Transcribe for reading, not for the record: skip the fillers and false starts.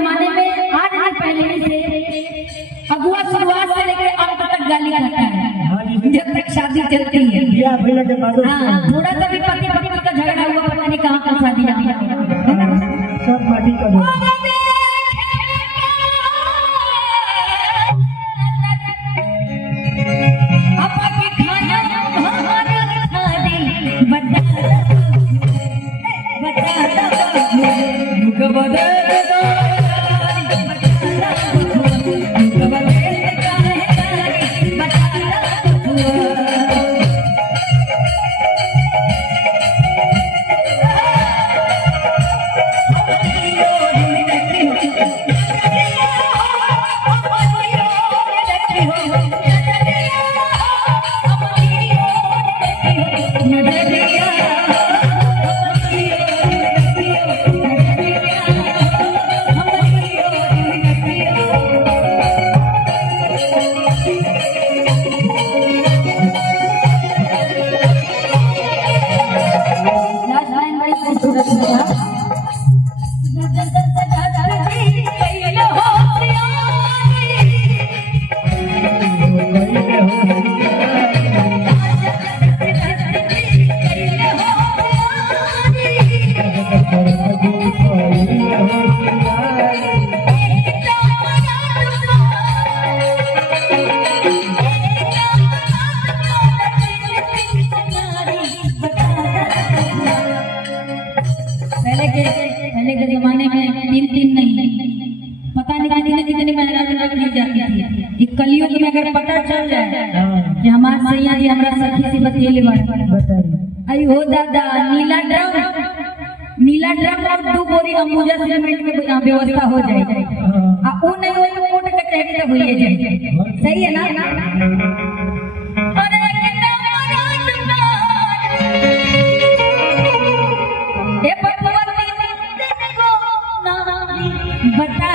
जमाने में आज नहीं पहले से अगुआ शुरुआत से लेकर अंत तक गाली खाता है जब तक शादी चलती है। थोड़ा सा भी पति पत्नी का झगड़ा हुआ पता नहीं कहाँ का शादी सब माटी का पहले के जमाने में तीन नहीं पता नहीं कितनी महिला ली जाती थी। एक कलयुग में अगर पता चल जाए कि हमारे सैया जी हमारा सखी से बतिएले आई हो दादा नीला ड्रम और 2 बोरी अंबुजा सीमेंट में व्यवस्था हो जाए वो नहीं हो तो कोर्ट कचहरी तक हुई जाए। सही है ना? बता